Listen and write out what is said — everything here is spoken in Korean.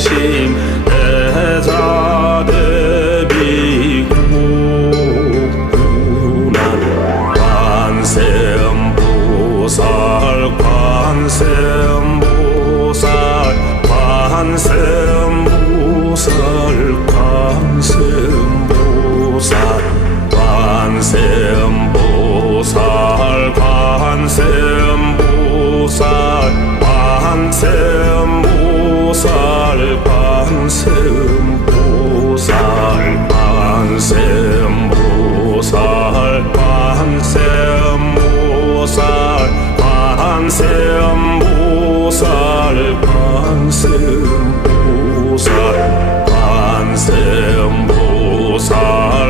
중심 대사 대비 국무구나. 관세음보살 관세음보살 관세음보살 관세음보살 관세음보살 관세음보살 밤샘 보살 밤샘 보살 밤샘 보살 밤샘 보살.